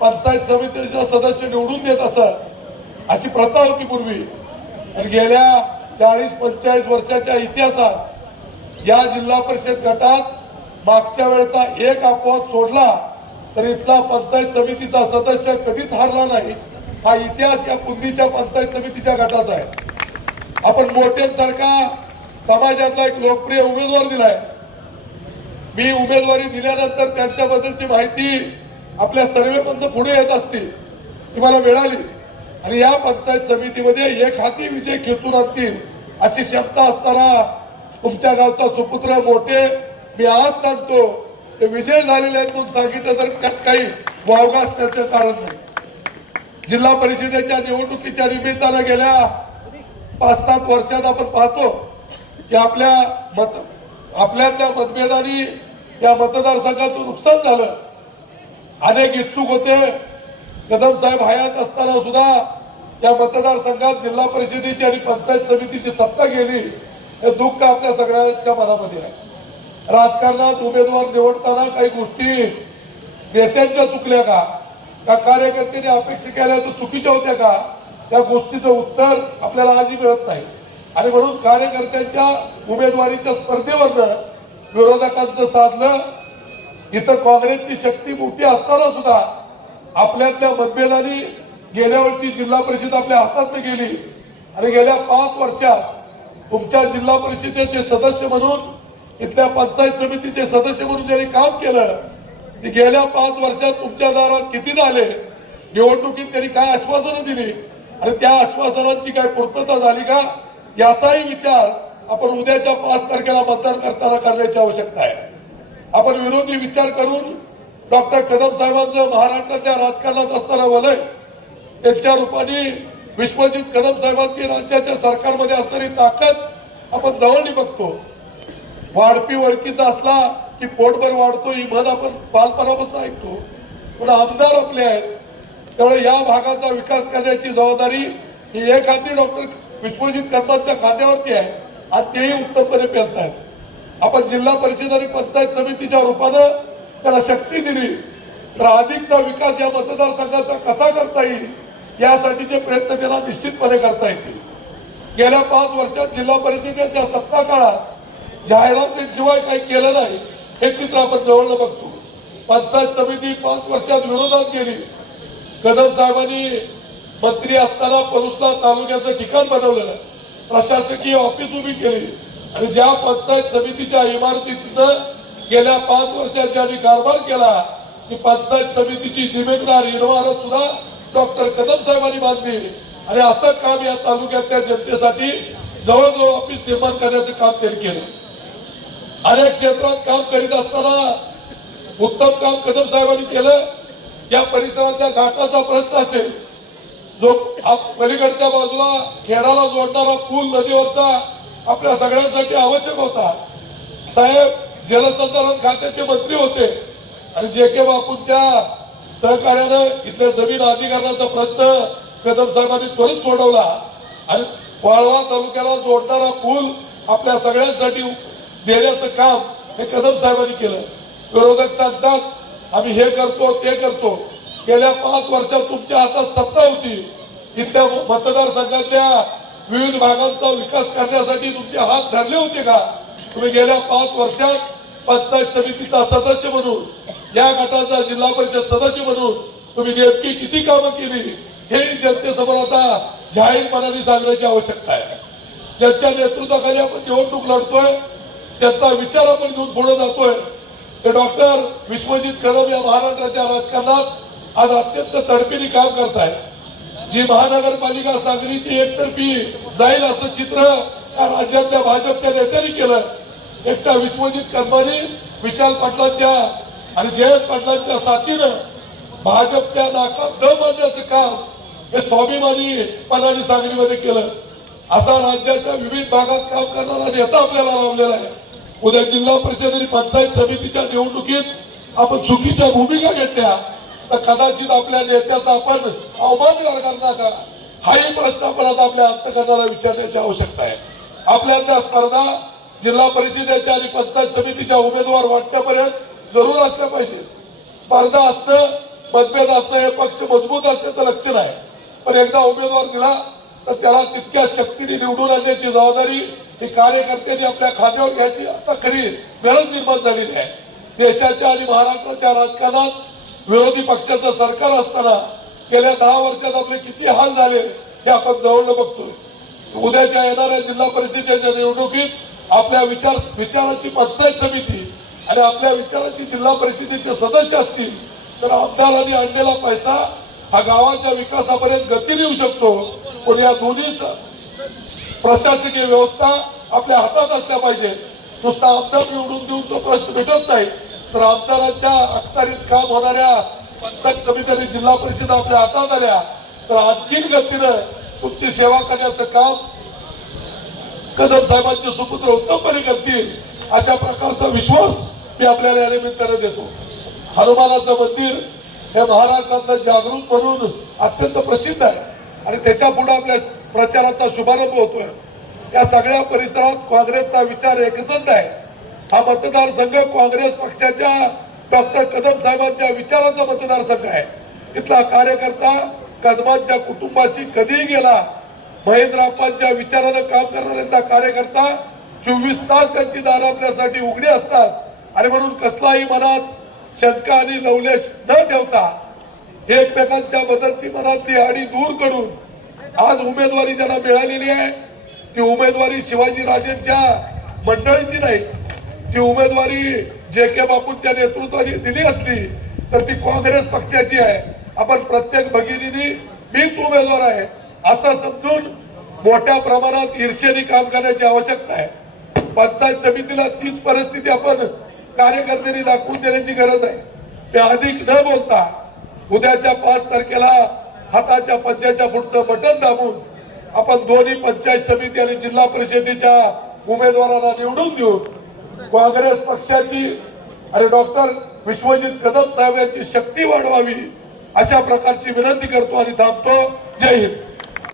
पंचायत समितीचा सदस्य निवडून देत असत अशी प्रथा होती पूर्वी। तर गेल्या 40-45 वर्षाच्या इतिहासात या जिल्हा परिषद गटात मागच्या वेळचा एक अपवाद सोडला तर इथला पंचायत समितीचा सदस्य कधीच हारला नाही। हा इतिहास या कुंदीच्या पंचायत समितीच्या गटाचा आहे। आपण मोठ्यांसारखा समाजातला एक लोकप्रिय उमेदवार दिलाय। मी उमेदवारी दिल्यानंतर त्यांच्याबद्दलची माहिती आपल्या सर्वेमधून पुढे येत असते ती मला मिळाली आणि या पंचायत समितीमध्ये एक हाती विजय खेचून आणतील अशी क्षमता असताना तुमच्या गावचा सुपुत्र मोठे मी आज सांगतो ते विजय झालेले आहेत म्हणून सांगितलं तर त्यात काही वावगा असण्याचं कारण नाही। जिल्हा परिषदेच्या निवडणुकीच्या निमित्तानं गेल्या 5-7 वर्षात आपण पाहतो की आपल्यातल्या मतभेदानी या मतदारसंघाचं नुकसान झालं। अनेक इच्छुक होते, कदम साहेब हयात असताना सुद्धा या मतदारसंघात जिल्हा परिषदेची आणि पंचायत समितीची सत्ता गेली हे दुःख आपल्या सगळ्यांच्या मनामध्ये आहे। राजकारणात उमेदवार निवडताना काही गोष्टी नेत्यांच्या चुकल्या का कार्यकर्त्यांनी अपेक्षा केल्या तर चुकीच्या होत्या का त्या गोष्टीचं उत्तर आपल्याला आजही मिळत नाही आणि म्हणून कार्यकर्त्यांच्या उमेदवारीच्या स्पर्धेवरनं विरोधकांचं साधलं। इथं काँग्रेसची शक्ती मोठी असताना सुद्धा आपल्यातल्या मतभेदानी गेल्या वर्षी जिल्हा परिषद आपल्या हातात गेली आणि गेल्या 5 वर्षात तुमच्या जिल्हा परिषदेचे सदस्य म्हणून इथल्या पंचायत समितीचे सदस्य म्हणून ज्यांनी काम केलं ते गेल्या 5 वर्षात तुमच्या दारात किती झाले, निवडणुकीत त्यांनी काय आश्वासनं दिली आणि त्या आश्वासनांची काय पूर्तता झाली का याचाही विचार आपण उद्याच्या 5 तारखेला मतदान करताना करण्याची आवश्यकता आहे। आपण विरोधी विचार करून डॉक्टर कदम साहेबांचं महाराष्ट्रातल्या राजकारणात असताना वलय त्यांच्या रूपाने विश्वजित कदम साहेबांची राज्याच्या सरकारमध्ये असणारी ताकद आपण जवळनी बघतो। वाढपी वळकीचा असला की पोटभर वाढतो ही म्हण आपण बालपणापासून ऐकतो, पण आमदार आपले आहेत त्यामुळे या भागाचा विकास करण्याची जबाबदारी ही एक हाती डॉक्टर विश्वजित कदमांच्या खात्यावरती आहे आणि तेही उत्तमपणे पेलतायत। आपण जिल्हा परिषद आणि पंचायत समितीच्या रूपानं त्याला शक्ती दिली तर अधिकचा विकास या मतदारसंघाचा कसा करता येईल यासाठीचे प्रयत्न त्यांना निश्चितपणे करता येतील। गेल्या 5 वर्षात जिल्हा परिषदेच्या सत्ता काळात जाहिरातीशिवाय काही केलं नाही हे चित्र आपण जवळनं बघतो। पंचायत समिती 5 वर्षात विरोधात गेली। कदम साहेबांनी मंत्री असताना पलुसला तालुक्याचं ठिकाण बनवलं, प्रशासकीय ऑफिस उभी केली आणि ज्या पंचायत समितीच्या इमारतीतनं गेल्या 5 वर्षात ज्यांनी कारभार केला ती पंचायत समितीची दिमेकदार इमारत सुद्धा डॉक्टर कदम साहेबांनी बांधली आणि असं काम या तालुक्यातल्या जनतेसाठी जवळजवळ ऑफिस निर्माण करण्याचं काम त्यांनी केलं। अनेक क्षेत्रात काम करीत असताना उत्तम काम कदम साहेबांनी केलं। या परिसरातल्या घाटाचा प्रश्न असेल, जो पलीकडच्या बाजूला खेळाला जोडणारा पूल नदीवरचा आपल्या सगळ्यांसाठी आवश्यक होता। साहेब जलसंधारण खात्याचे मंत्री होते आणि जे.के. बापूंच्या सहकार्यानं इथल्या जमीन अधिग्रहणाचा प्रश्न कदम साहेबांनी त्वरित सोडवला आणि वाळवा तालुक्याला जोडणारा पूल आपल्या सगळ्यांसाठी देण्याचं काम हे कदम साहेबांनी केलं। विरोधक सांगतात आम्ही हे करतो ते करतो, गेल्या 5 वर्षात तुमच्या हातात सत्ता होती, इथल्या मतदारसंघातल्या विविध भागांचा विकास करण्यासाठी तुमचे हात धरले होते का? तुम्ही गेल्या 5 वर्षात पंचायत समितीचा सदस्य म्हणून या गटाचा जिल्हा परिषद सदस्य म्हणून तुम्ही नेमकी किती कामं केली हे जनतेसमोर आता जाहीरपणाने सांगण्याची आवश्यकता आहे। ज्यांच्या नेतृत्वाखाली आपण निवडणूक लढतोय त्यांचा विचार आपण घेऊन पुढे जातोय ते डॉक्टर विश्वजित कदम या महाराष्ट्राच्या राजकारणात आज अत्यंत तडफीने काम करतायत। जी महानगरपालिका सांगलीची एकतर्फी जाईल असं चित्र या राज्यातल्या भाजपच्या नेत्यांनी केलं। एकटा विश्वजित कदमांनी विशाल पाटलांच्या आणि जयंत पाटलांच्या साथीनं भाजपच्या नाकात दम आणण्याचं काम हे स्वाभिमानीपणाने सांगलीमध्ये केलं। असा राज्याच्या विविध भागात काम करणारा नेता आपल्याला लावलेला आहे। उद्या जिल्हा परिषद आणि पंचायत समितीच्या निवडणुकीत आपण चुकीच्या भूमिका घेतल्या तर कदाचित आपल्या नेत्याचा आपण अवमान करणार का हाही प्रश्न आपण आता आपल्या अंतकरणाला विचारण्याची आवश्यकता आहे। आपल्यातल्या स्पर्धा जिल्हा परिषदेच्या आणि पंचायत समितीच्या उमेदवार वाटण्यापर्यंत जरूर असल्या पाहिजे। स्पर्धा असणं मतभेद असणं हे पक्ष मजबूत असण्याचं लक्षण आहे, पण एकदा उमेदवार दिला तर त्याला तितक्या शक्तीने निवडून आणण्याची जबाबदारी ही कार्यकर्त्यांनी आपल्या खात्यावर घ्यायची आता खरी गरज निर्माण झालेली आहे. देशाच्या आणि महाराष्ट्राच्या राजकारणात विरोधी पक्षाचं सरकार असताना गेल्या 10 वर्षात आपले किती हाल झाले हे आपण जवळ बघतोय. उद्याच्या येणाऱ्या जिल्हा परिषदेच्या निवडणुकीत आपल्या विचाराची पंचायत समिती आणि आपल्या विचाराची जिल्हा परिषदेचे सदस्य असतील तर आमदारांनी आणलेला पैसा हा गावाच्या विकासापर्यंत गती देऊ शकतो. पण या दोन्हीच प्रशासकीय व्यवस्था आपल्या हातात असल्या पाहिजे. नुसता आमदार निवडून देऊन तो प्रश्न भेटत नाही, तर आमदारांच्या अखत्यारीत काम होणाऱ्या पंचायत समिती आणि जिल्हा परिषद आपल्या हातात आल्या तर आणखीन गतीनं तुमची सेवा करण्याचं काम कदम साहेबांचे सुपुत्र उत्तमपणे करतील अशा प्रकारचा विश्वास मी आपल्याला या निमित्ताने देतो. हनुमानाचं मंदिर हे महाराष्ट्रातलं जागृत म्हणून अत्यंत प्रसिद्ध आहे आणि त्याच्या पुढे आपल्या प्रचाराचा शुभारंभ होतोय. या सगळ्या परिसरात काँग्रेसचा विचार एकसंध आहे. हा मतदारसंघ काँग्रेस पक्षाच्या डॉक्टर कदम साहेबांच्या विचाराचा मतदारसंघ आहे. इथला कार्यकर्ता कदमांच्या कुटुंबाशी कधीही गेला, महेंद्राप्पांच्या विचारानं काम करणाऱ्यांचा कार्यकर्ता 24 तास त्यांची दारं आपल्यासाठी उघडी असतात आणि म्हणून कसलाही मनात शंका आणि लवलेश न ठेवता एकमेकांच्या बद्दलची मनातली आडी दूर करून आज उमेदवारी ज्यांना मिळालेली आहे ती उमेदवारी शिवाजी राजेंच्या मंडळीची नाही, ती उमेदवारी जे.के. बापूंच्या नेतृत्वाने दिली असली तर ती काँग्रेस पक्षाची आहे. आपण प्रत्येक भगिनीने मीच उमेदवार आहे असं समजून मोठ्या प्रमाणात ईर्ष्येने काम करण्याची आवश्यकता आहे. पंचायत समितीला तीच परिस्थिती आपण कार्यकर्त्यांनी दाखवून देण्याची गरज आहे. ते अधिक न बोलता उद्याच्या 5 तारखेला हाताच्या पंजाच्या पुढचं बटन दाबून आपण दोन्ही पंचायत समिती आणि जिल्हा परिषदेच्या उमेदवारांना निवडून देऊन काँग्रेस पक्षाची आणि डॉक्टर विश्वजित कदम साहेब यांची शक्ती वाढवावी अशा प्रकारची विनंती करतो आणि थांबतो. जय हिंद.